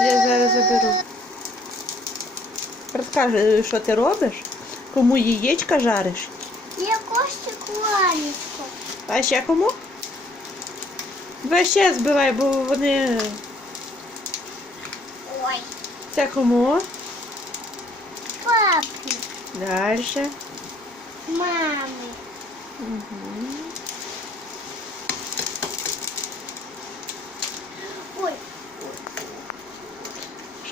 Я зараз заберу. Розкажи, що ти робиш? Кому яєчка жариш? Я костик Ванечку. А ще кому? Давай ще збивай, бо вони. Ой, Це кому? папі, Далі. мамі. Угу. Ой,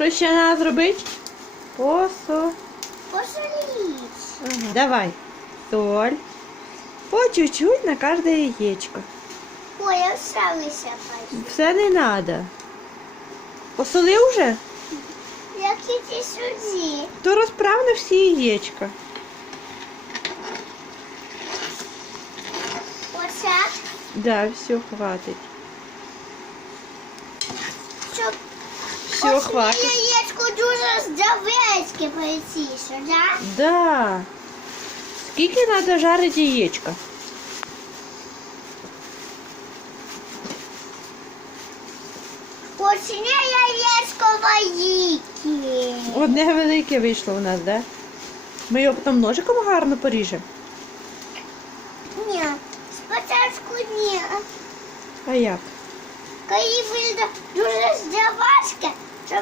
Що ще треба зробити? Посо. посоліть. Ага. Давай. Соль. По чуть-чуть на кожне яєчко. Ой, я все висипаю. Все не треба. Посолив вже? Як іти сюди? То розправ на всі яєчка. Оце, Да, все, хватить. щоб Все, ось хватить. яєчко дуже здоровецьке прийти, да? Да. Скільки треба жарити яєчка? Не яєчко велике. Одне велике вийшло у нас, да? Ми його потім ножиком гарно поріжемо. Ні, спочатку ні. А як? Коли вийде дуже здоровецьке, то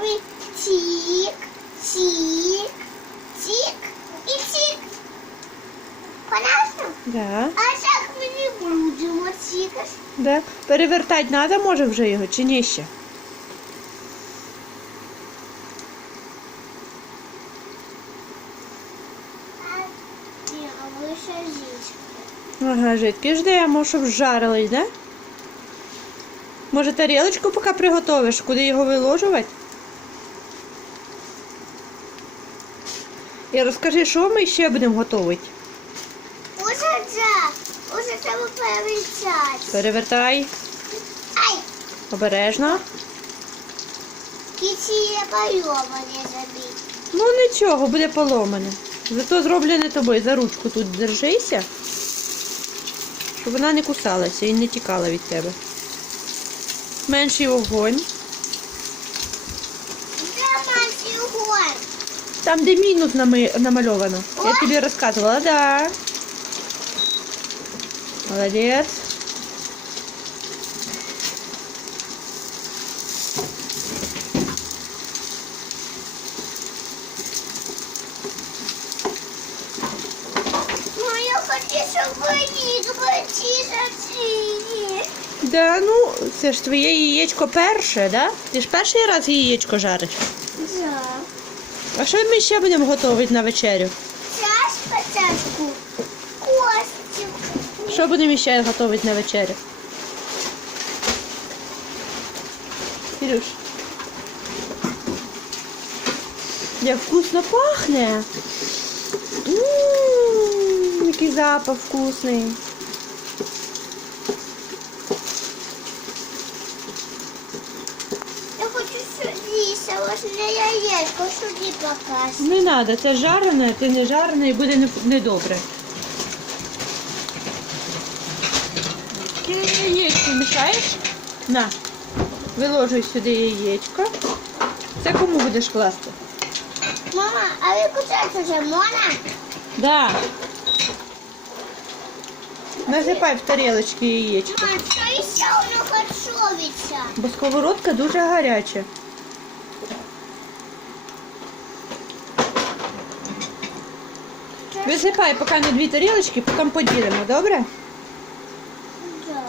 тік, тік, тік і тік. Понятно? Да. А так ми не будемо тікати. Да. Перевертати треба, може вже його, чи ні ще? Ага, жидкі ждемо, щоб жарились, да? Може тарілочку поки приготовиш, куди його виложувати? І розкажи, що ми ще будемо готувати? Уже це, уже треба перевіряти. Перевертай Ай, обережно. кіці є пойомані забити. Ну нічого, буде поломане. Зато зроблене тобою. За ручку тут держися, щоб вона не кусалася і не тікала від тебе. Менший вогонь. Де мать його? Там, де мінус намальовано. Я тобі розказувала, да. Молодець. Ну я хочу, щоб ви почистили. Да, ну, це ж твоє яєчко перше, да? Ти ж перший раз яєчко жариш. Да. А що ми ще будемо готувати на вечерю? Зараз спочатку костик. Що будемо ще готувати на вечерю? Кирюш. Як вкусно пахне. М, Який запах вкусний. Я хочу сложне яєчко, сюди покласти. Не треба, це жарене, це не жарене і буде не- недобре. Ти яєчко мішаєш? На, виложуй сюди яєчко. Це кому будеш класти? Мама, а ви кусати вже можна? Да. Насипай в тарілочки яєчко. Мама, що ще воно готовиться? Бо сковородка дуже гаряча. Висипай поки на дві тарілочки, потім поділимо, добре? Да.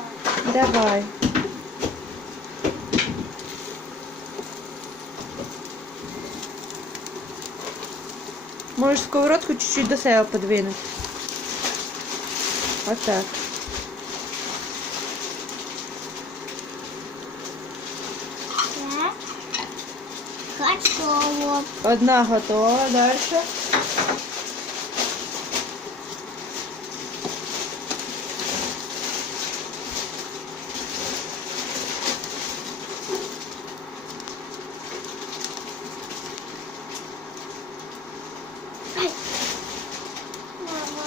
Давай. Можеш сковородку чуть-чуть до себе подвинути. Отак. Так. Готово. Одна готова, далі. Ай. Мама.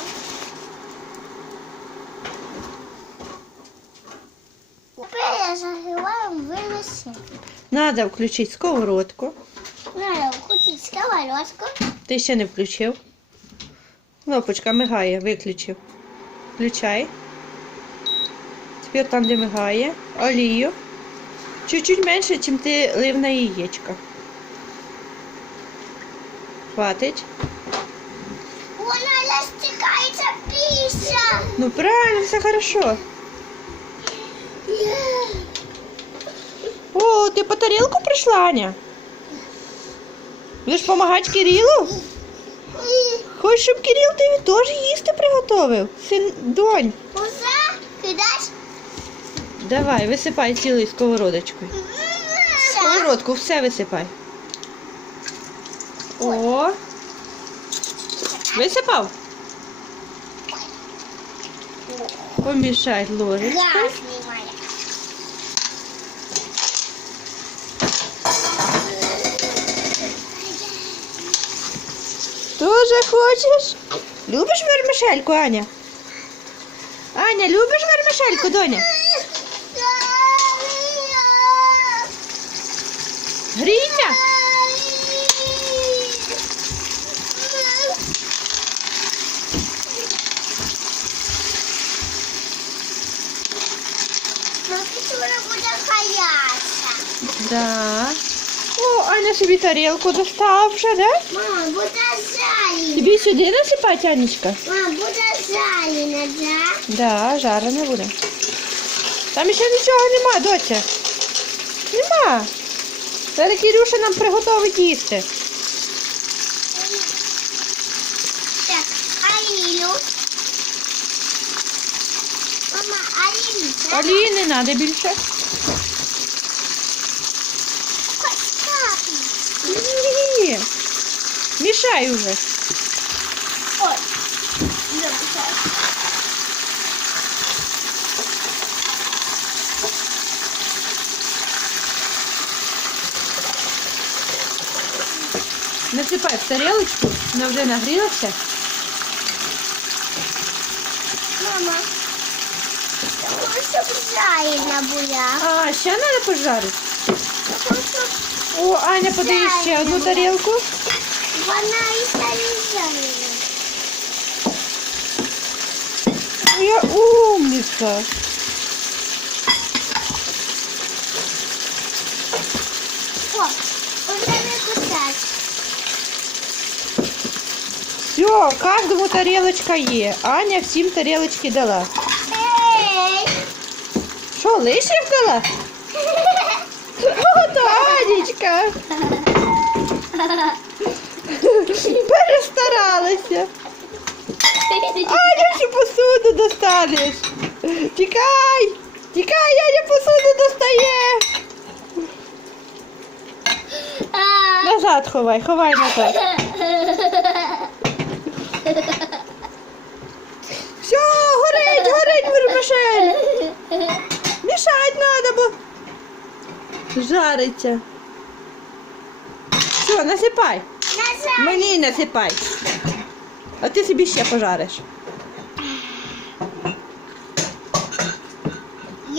Тепер я загиваю винеси. Надо включити сковородку. Надо включить сковородку. Ти ще не включив. Кнопочка мигає, виключив. Включай. Тепер там, де мигає, олію. Чуть-чуть менше, чим ти лив на яєчко. Хватить. Вона розтікається піся. Ну правильно, все хорошо. О, ти по тарілку прийшла, Аня? Будеш допомагати Кирилу? Хочеш, щоб Кирил тобі теж їсти приготовив? Син, донь. Усе кидаш? Давай, висипай цілою сковородочкою. Сковородку, все висипай. О. Висипав? Помішай ложечкою. Газ Тоже хочеш? Любиш вермишельку, Аня? Аня, любиш вермишельку, доня? Грійся? Вона буде хаятися. Да. О, Аня собі тарілку достав вже, да? Мама, буде жаліна. Тобі сюди насипати, Анечка? Мама, буде жаліна, да? Да, жарене буде. Там ще нічого нема, доця. Нема. Зараз Кирюша нам приготовить їсти. Так, Алілю. Мама, треба Олії не треба більше. Мішай уже. Ой. Добре. Насипай в тарілочку, вона вже нагрілася. Мама, щоб жаліна була. А, ще треба пожарити. О, Аня, подивись ще одну тарілку. Вона і стає жаліна. Моя умниця. О, уже не кусать. Все, кожному тарілочка є. Аня всім тарілочки дала. Ей! Що, лишніх дала? О, то Анечка. Перестаралася. Аня всю посуду достанеш. Тікай! Тікай, Аня посуду достає. Назад ховай, ховай назад. Все, горить, горить вермишель. Мішать треба, бо жариться. Все, насипай. Мені насипай. А ти собі ще пожариш.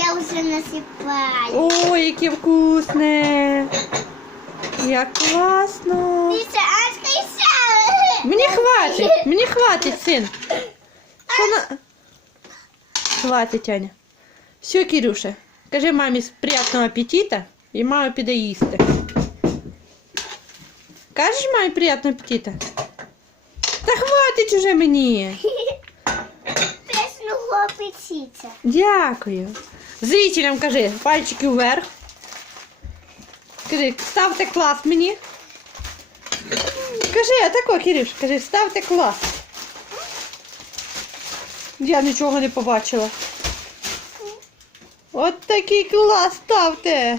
Я вже насипаю. Ой, яке вкусне. Як класно. Дивіться, а скайся. Мені хватить, мені хватить, син. Що на... Хватить, Аня. Все, Кирюша, кажи мамі приятного апетита і мама піде їсти. Кажеш мамі приятного апетита? Та хватить уже мені. Песного апетита. Дякую. Зрителям кажи, пальчики вверх. Кажи, ставте клас мені. Кажи, а тако, Кирюш, кажи, ставте клас. Я нічого не побачила. От такий клас ставте.